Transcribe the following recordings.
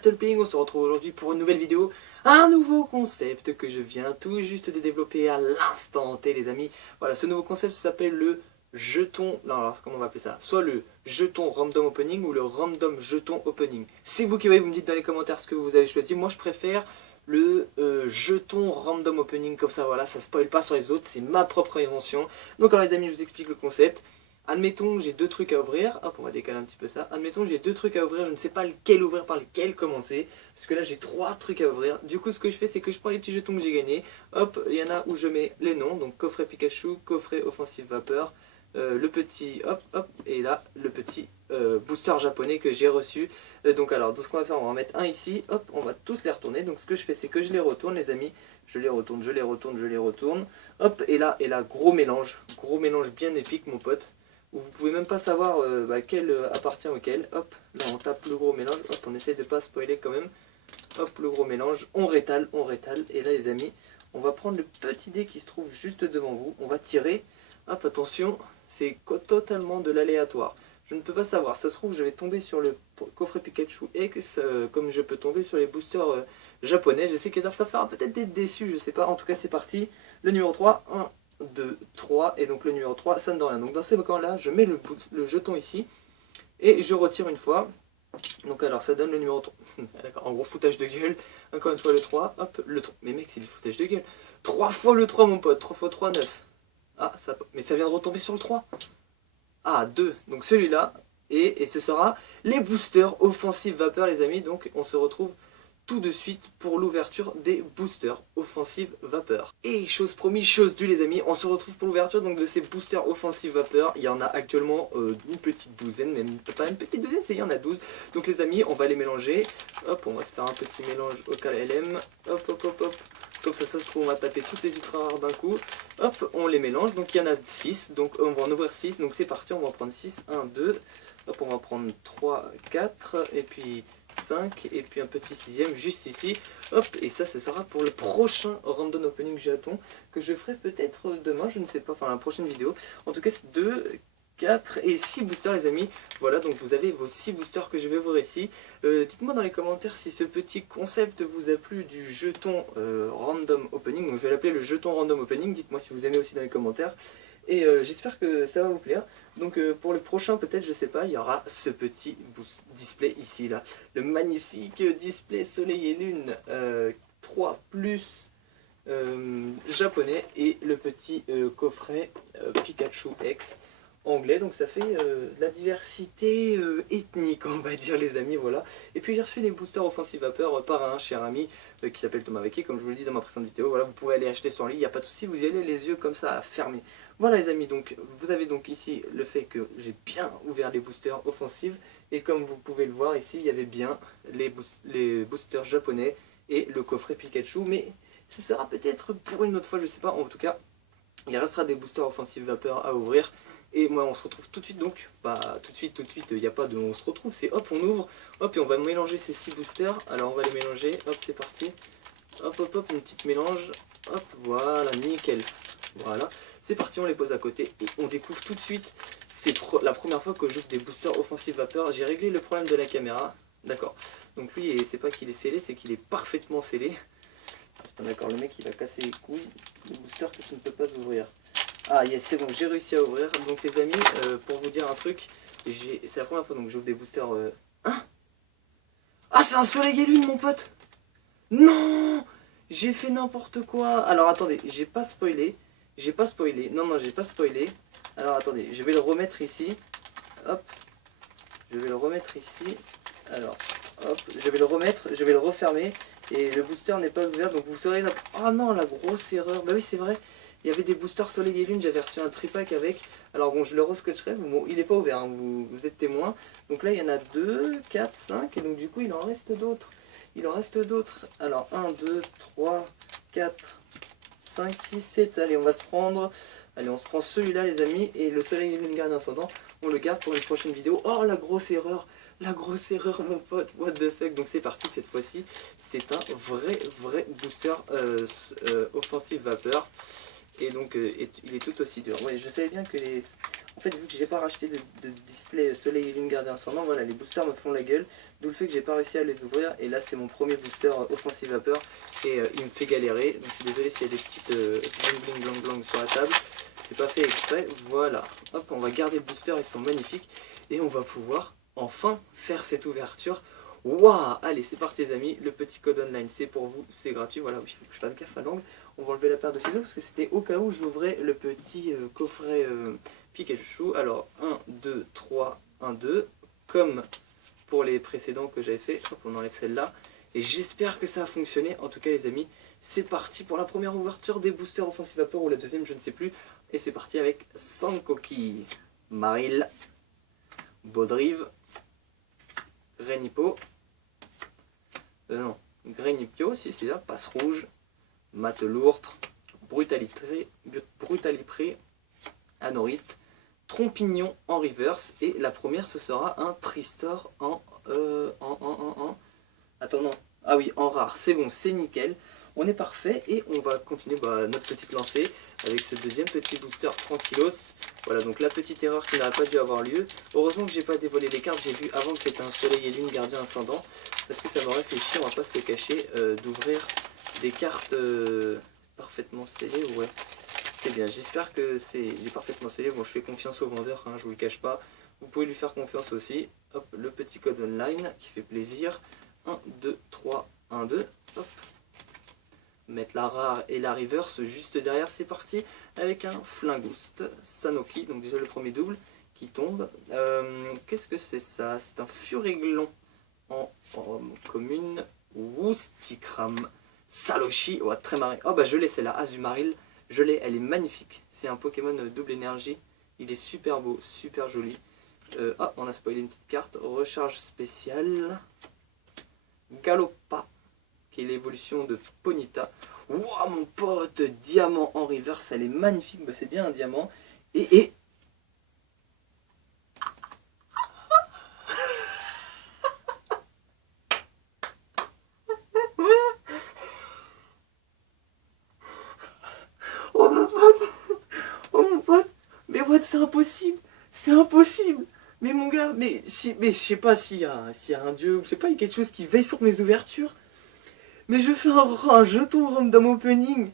Battle Ping. On se retrouve aujourd'hui pour une nouvelle vidéo, un nouveau concept que je viens tout juste de développer à l'instant T, les amis. Voilà, ce nouveau concept s'appelle le jeton, non alors comment on va appeler ça, soit le jeton random opening ou le random jeton opening. C'est vous qui voyez, vous me dites dans les commentaires ce que vous avez choisi. Moi je préfère le jeton random opening, comme ça voilà, ça spoil pas sur les autres, c'est ma propre invention. Donc alors les amis, je vous explique le concept. Admettons j'ai deux trucs à ouvrir, hop on va décaler un petit peu ça, admettons j'ai deux trucs à ouvrir, je ne sais pas lequel ouvrir, par lequel commencer, parce que là j'ai trois trucs à ouvrir. Du coup ce que je fais c'est que je prends les petits jetons que j'ai gagnés, hop il y en a où je mets les noms, donc coffret Pikachu, coffret offensive vapeur, le petit hop hop, et là le petit booster japonais que j'ai reçu. Donc alors ce qu'on va faire, on va en mettre un ici, hop on va tous les retourner. Donc ce que je fais c'est que je les retourne les amis, je les retourne, je les retourne, je les retourne, hop et là gros mélange bien épique mon pote, où vous pouvez même pas savoir quel appartient auquel. Hop là on tape le gros mélange, hop on essaie de pas spoiler quand même, hop le gros mélange, on rétale, et là les amis on va prendre le petit dé qui se trouve juste devant vous, on va tirer, hop attention c'est totalement de l'aléatoire. Je ne peux pas savoir, ça se trouve je vais tomber sur le coffret Pikachu X, comme je peux tomber sur les boosters japonais. Je sais qu'ils ça fera peut-être des déçus, je sais pas, en tout cas c'est parti. Le numéro 3, 1, 2, 3, et donc le numéro 3 ça ne donne rien. Donc dans ces cas là je mets le jeton ici, et je retire une fois. Donc alors ça donne le numéro 3, d'accord, en gros foutage de gueule, encore une fois le 3, hop, le 3, mais mec c'est du foutage de gueule, 3 fois le 3 mon pote, 3 fois 3, 9. Ah, ça, mais ça vient de retomber sur le 3. Ah, 2. Donc celui-là. Et ce sera les boosters offensive vapeur, les amis. Donc on se retrouve tout de suite pour l'ouverture des boosters offensive vapeur. Et chose promise, chose due, les amis. On se retrouve pour l'ouverture donc de ces boosters offensive vapeur. Il y en a actuellement une petite douzaine, même pas une petite douzaine, c'est il y en a 12. Donc les amis, on va les mélanger. Hop, on va se faire un petit mélange au KLM. Hop, hop, hop, hop. Comme ça se trouve, on va taper toutes les ultra rares d'un coup. Hop, on les mélange. Donc il y en a 6. Donc on va en ouvrir 6. Donc c'est parti, on va en prendre 6. 1, 2. Hop, on va prendre 3, 4. Et puis 5. Et puis un petit sixième juste ici. Hop, et ça sera pour le prochain random opening jeton que je ferai peut-être demain. Je ne sais pas, enfin la prochaine vidéo. En tout cas, c'est 2, 4 et 6 boosters les amis. Voilà, donc vous avez vos 6 boosters que je vais ouvrir ici. Dites-moi dans les commentaires si ce petit concept vous a plu du jeton random opening. Donc je vais l'appeler le jeton random opening. Dites-moi si vous aimez aussi dans les commentaires. Et j'espère que ça va vous plaire. Donc pour le prochain peut-être, je sais pas, il y aura ce petit display ici là. Le magnifique display soleil et lune 3 plus japonais, et le petit coffret Pikachu X anglais. Donc ça fait de la diversité ethnique, on va dire les amis, voilà. Et puis j'ai reçu les boosters offensive vapeur par un cher ami qui s'appelle Thomas Vecchi, comme je vous le dis dans ma précédente vidéo. Voilà, vous pouvez aller acheter sur lui, il n'y a pas de souci, vous y allez les yeux comme ça fermés. Voilà les amis, donc vous avez donc ici le fait que j'ai bien ouvert les boosters offensives, et comme vous pouvez le voir ici, il y avait bien les boosters japonais et le coffret Pikachu, mais ce sera peut-être pour une autre fois, je sais pas. En tout cas il restera des boosters offensive vapeur à ouvrir. Et moi on se retrouve tout de suite, donc tout de suite, il n'y a pas de on se retrouve, c'est hop on ouvre, hop et on va mélanger ces 6 boosters. Alors on va les mélanger, hop c'est parti, hop hop hop, une petite mélange, hop voilà, nickel, voilà, c'est parti, on les pose à côté et on découvre tout de suite. C'est la première fois que j'ouvre des boosters offensive vapeur. J'ai réglé le problème de la caméra, d'accord, donc lui c'est pas qu'il est scellé, c'est qu'il est parfaitement scellé. Putain d'accord, le mec il va casser les couilles, le booster que tu ne peux pas ouvrir. Ah yes, c'est bon, j'ai réussi à ouvrir. Donc les amis, pour vous dire un truc, c'est la première fois donc j'ouvre des boosters. Hein? Ah c'est un soleil et lune mon pote. Non, j'ai fait n'importe quoi. Alors attendez, j'ai pas spoilé. Non, j'ai pas spoilé. Alors attendez, je vais le remettre ici. Hop, je vais le remettre ici. Alors, hop, je vais le remettre, je vais le refermer. Et le booster n'est pas ouvert, donc vous saurez la... Oh non, la grosse erreur. Bah oui, c'est vrai. Il y avait des boosters soleil et lune, j'avais reçu un tripack avec. Alors bon, je le rescotcherai, bon, il n'est pas ouvert, hein, vous êtes témoin. Donc là, il y en a 2, 4, 5, et donc du coup, il en reste d'autres. Alors 1, 2, 3, 4, 5, 6, 7. Allez, on va se prendre... Allez, on se prend celui-là, les amis, et le soleil et lune garde ascendant. On le garde pour une prochaine vidéo. Oh, la grosse erreur, mon pote, what the fuck. Donc c'est parti, cette fois-ci, c'est un vrai booster offensive vapeur. et donc il est tout aussi dur. Ouais, je savais bien que les... En fait, vu que j'ai pas racheté de display Soleil et Lune Gardien Ascendant, voilà, les boosters me font la gueule, d'où le fait que j'ai pas réussi à les ouvrir, et là c'est mon premier booster Offensive Vapeur, et il me fait galérer, donc je suis désolé s'il y a des petites bling bling blang blang sur la table, c'est pas fait exprès, voilà. Hop, on va garder le booster, ils sont magnifiques, et on va pouvoir enfin faire cette ouverture. Waouh! Allez, c'est parti les amis, le petit code online c'est pour vous, c'est gratuit, voilà, il faut que je fasse gaffe à l'angle. On va enlever la paire de ciseaux parce que c'était au cas où j'ouvrais le petit coffret Pikachu. Alors 1, 2, 3, 1, 2, comme pour les précédents que j'avais fait. Hop, on enlève celle-là. Et j'espère que ça a fonctionné. En tout cas les amis, c'est parti pour la première ouverture des boosters Offensive Vapeur ou la deuxième, je ne sais plus. Et c'est parti avec Sankoki, Marill, Baudrive, Grenipo, non, Grenipio, si c'est là, Passe Rouge, Matelourtre, Brutalipré, Anorite, Trompignon en reverse. Et la première, ce sera un Tristor Attends, non. Ah oui, en rare. C'est bon, c'est nickel. On est parfait et on va continuer notre petite lancée avec ce deuxième petit booster tranquillos. Voilà, donc la petite erreur qui n'aurait pas dû avoir lieu. Heureusement que j'ai pas dévoilé les cartes, j'ai vu avant que c'était un Soleil et Lune Gardien Ascendant. Parce que ça m'aurait fait chier, on va pas se le cacher, d'ouvrir des cartes parfaitement scellées. Ouais, c'est bien, j'espère que c'est parfaitement scellé. Bon, je fais confiance au vendeur, hein, je vous le cache pas. Vous pouvez lui faire confiance aussi. Hop, le petit code online qui fait plaisir. 1, 2, 3, 1, 2. Hop. Mettre la rare et la reverse juste derrière, c'est parti avec un Flingoost Sanoki, donc déjà le premier double qui tombe. Qu'est-ce que c'est ça? C'est un Furéglon en commune. Woostikram Saloshi, ouais, très marré. Oh bah je l'ai celle-là, Azumarill, je l'ai, elle est magnifique. C'est un Pokémon double énergie, il est super beau, super joli. Ah, on a spoilé une petite carte, recharge spéciale. Galopa, qui est l'évolution de Ponyta. Wow, mon pote, diamant en reverse, elle est magnifique, bah, c'est bien un diamant. Et... Oh mon pote, oh mon pote, mais what, c'est impossible, c'est impossible. Mais mon gars, mais je sais pas s'il y a un dieu, je sais pas, il y a quelque chose qui veille sur mes ouvertures. Mais je fais un jeton random opening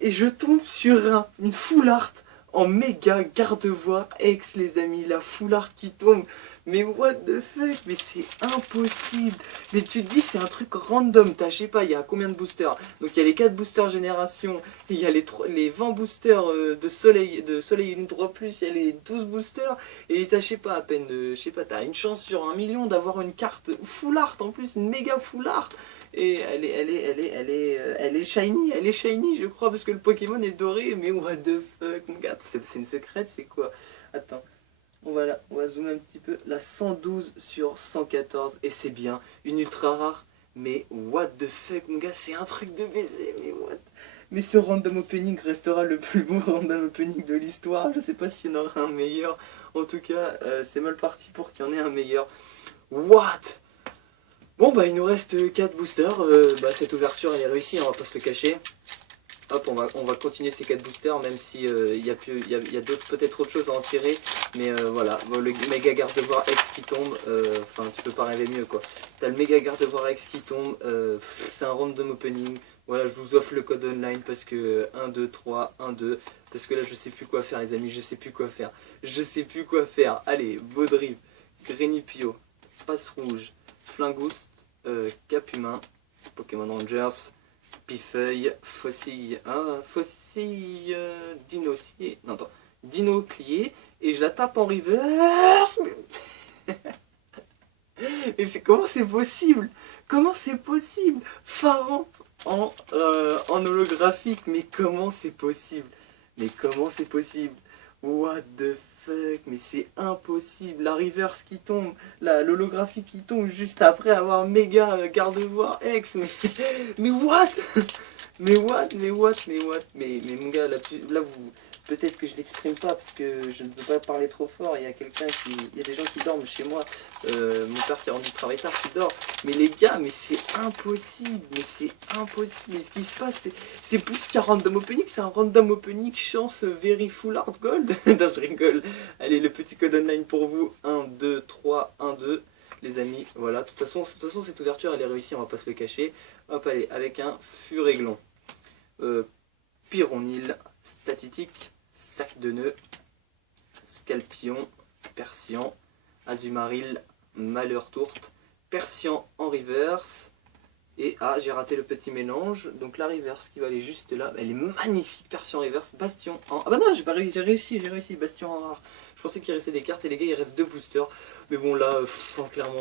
et je tombe sur une full art en méga garde-voix ex les amis, la full art qui tombe. Mais what the fuck, mais c'est impossible. Mais tu te dis c'est un truc random, t'as je sais pas, il y a combien de boosters? Donc il y a les 4 boosters génération, il y a les 20 boosters de soleil et lune 3+, il y a les 12 boosters, et t'as je sais pas à peine, je sais pas, t'as une chance sur 1 million d'avoir une carte full art en plus, une méga full art. Et elle est shiny, je crois, parce que le Pokémon est doré, mais what the fuck, mon gars, c'est une secrète, c'est quoi? Attends, on va zoomer un petit peu, la 112 sur 114, et c'est bien, une ultra rare, mais what the fuck, mon gars, c'est un truc de baiser, mais what? Mais ce random opening restera le plus beau random opening de l'histoire, je sais pas s'il y en aura un meilleur, en tout cas, c'est mal parti pour qu'il y en ait un meilleur. What? Bon bah il nous reste 4 boosters, cette ouverture elle est réussie, on va pas se le cacher. Hop, on va continuer ces 4 boosters même si il y a peut-être autre chose à en tirer. Mais voilà, bon, le méga garde-voir X qui tombe, enfin tu peux pas rêver mieux quoi. T'as le méga garde-voir X qui tombe, c'est un random opening. Voilà, je vous offre le code online parce que 1, 2, 3, 1, 2. Parce que là je sais plus quoi faire les amis, je sais plus quoi faire. Je sais plus quoi faire. Allez, Baudrive, Grenipio, Passe Rouge, Flingoost, Capumin, Pokémon Rangers, Pifeuille, Fossile, Dinocier, non attends, Dinoclier, et je la tape en reverse. Et comment c'est possible? Comment c'est possible? Pharaon en holographique, mais comment c'est possible? Mais comment c'est possible? What the fuck, mais c'est impossible. La reverse qui tombe, l'holographie qui tombe juste après avoir méga garde-voir X, mais what? Mais what? Mais mon gars, là vous peut-être que je l'exprime pas parce que je ne peux pas parler trop fort. Il y a des gens qui dorment chez moi. Mon père qui a rendu le travail tard, qui dort. Mais les gars, mais c'est impossible. Mais c'est impossible. Mais ce qui se passe, c'est plus qu'un random opening. C'est un random opening chance very full art gold. Non, je rigole. Allez, le petit code online pour vous. 1, 2, 3, 1, 2. Les amis, voilà. De toute façon, cette ouverture, elle est réussie. On va pas se le cacher. Hop, allez, avec un furéglon. Pyronil, statitique, sac de nœuds, scalpion, persian, azumaril, malheur tourte, persian en reverse, et j'ai raté le petit mélange, donc la reverse qui va aller juste là, elle est magnifique, persian reverse, bastion en... Ah bah non, j'ai réussi, bastion en rare. Je pensais qu'il restait des cartes et les gars, il reste 2 boosters, mais bon là, clairement,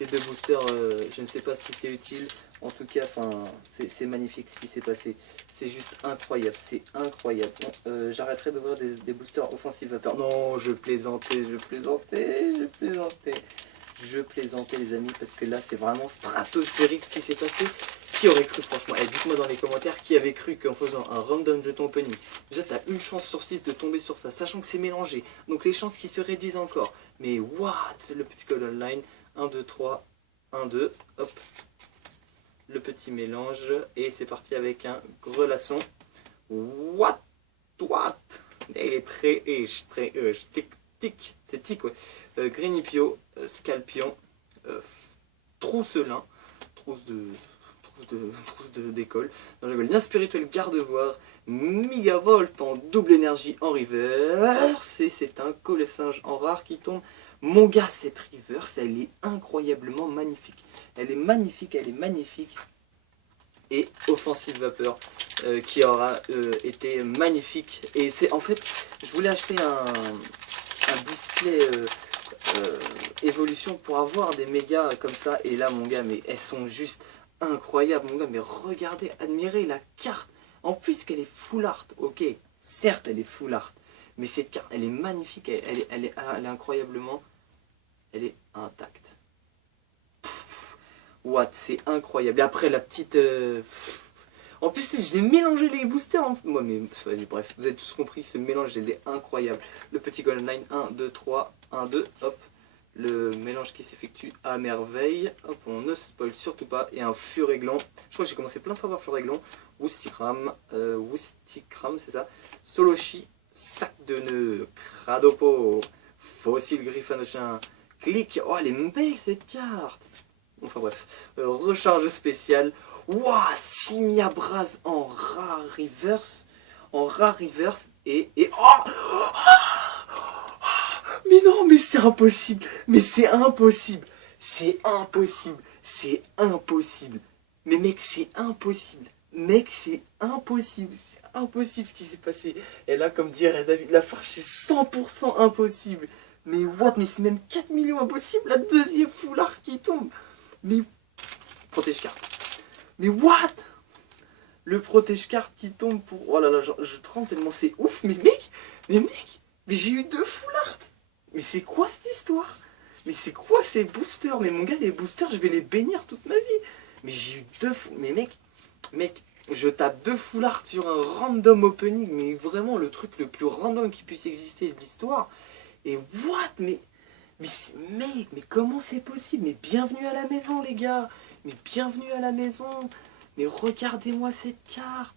les 2 boosters, je ne sais pas si c'est utile. En tout cas, c'est magnifique ce qui s'est passé. C'est juste incroyable, c'est incroyable. Bon, j'arrêterai d'ouvrir des boosters offensive vapeur. Non, je plaisantais les amis, parce que là c'est vraiment stratosphérique ce qui s'est passé. Qui aurait cru franchement? Dites-moi dans les commentaires qui avait cru qu'en faisant un random jeton opening, déjà tu as une chance sur 6 de tomber sur ça, sachant que c'est mélangé. Donc les chances qui se réduisent encore. Mais what? Le petit code online, 1, 2, 3, 1, 2, hop. Le petit mélange et c'est parti avec un grelasson. What? Il est très tic, c'est tic, ouais. Grenipio, scalpion, trousselin, trousse d'école. Lien spirituel garde-voir, Migavolt en double énergie en reverse et c'est un colessinge en rare qui tombe. Mon gars, cette reverse, elle est incroyablement magnifique. Elle est magnifique. Et offensive vapeur qui aura été magnifique. Et c'est en fait, je voulais acheter un display évolution pour avoir des mégas comme ça. Et là, mon gars, mais elles sont juste incroyables, mon gars. Mais regardez, admirez la carte. En plus qu'elle est full art, ok. Certes, elle est full art. Mais cette carte, elle est magnifique. Elle est incroyablement... Elle est intacte. What, c'est incroyable. Et après la petite... En plus, je vais mélanger les boosters. Moi, mais bref, vous avez tous compris, ce mélange, il est incroyable. Le petit Golden Line, 1, 2, 3, 1, 2, hop. Le mélange qui s'effectue à merveille. Hop, on ne spoil surtout pas. Et un Furéglon. Je crois que j'ai commencé plein de fois par Furéglon. Woustikram, c'est ça. Soloshi, sac de nœuds, Cradopo, fossile Griffanochin, clic. Oh, elle est belle cette carte. Enfin bref, recharge spéciale. Waouh, Simia Braz en rare reverse. Et oh, mais non, mais c'est impossible. C'est impossible. Mais mec, c'est impossible. C'est impossible ce qui s'est passé. Et là, comme dirait David Lafarge, c'est 100% impossible. Mais what? Mais c'est même 4 millions impossible. La deuxième foulard qui tombe. Mais protège carte. Mais what? Le protège carte qui tombe pour... Oh là là, je tremble tellement c'est ouf. Mais j'ai eu 2 full art. Mais c'est quoi cette histoire? Mais c'est quoi ces boosters? Mais mon gars, les boosters, je vais les bénir toute ma vie. Mais j'ai eu 2 full... Mais mec, je tape 2 full art sur un random opening. Mais vraiment le truc le plus random qui puisse exister de l'histoire. Et what? Mais comment c'est possible? Mais bienvenue à la maison les gars. Mais bienvenue à la maison. Mais regardez-moi cette carte.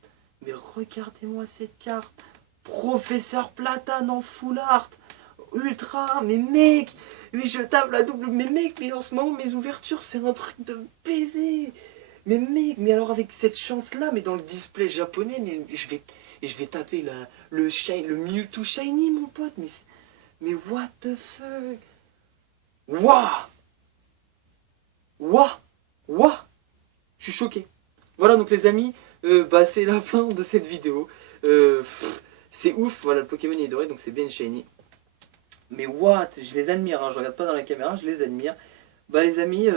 Professeur Platane en full art. Ultra. Mais mec. Mais je tape la double. Mais en ce moment mes ouvertures c'est un truc de baiser. Mais alors avec cette chance là. Mais dans le display japonais. Mais je vais taper le Mewtwo Shiny mon pote. Mais what the fuck. Waouh. Je suis choqué. Voilà donc les amis, c'est la fin de cette vidéo. C'est ouf, voilà le Pokémon est doré donc c'est bien shiny. Mais what, je les admire, hein, je regarde pas dans la caméra, je les admire. Bah les amis,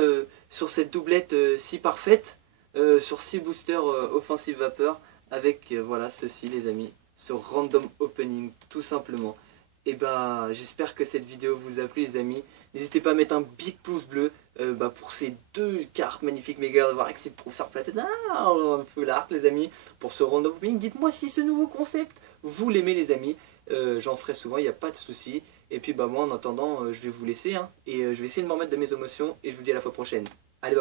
sur cette doublette si parfaite, sur 6 boosters offensive vapeur, avec voilà ceci les amis, ce random opening tout simplement. Et ben j'espère que cette vidéo vous a plu les amis. N'hésitez pas à mettre un big pouce bleu, pour ces deux cartes magnifiques méga avoir accès professeur Plated, un peu l'art les amis, pour ce round opening. Dites-moi si ce nouveau concept, vous l'aimez les amis, j'en ferai souvent, il n'y a pas de souci. Et puis moi en attendant, je vais vous laisser, et je vais essayer de m'en remettre de mes émotions, et je vous dis à la fois prochaine. Allez, bye bye.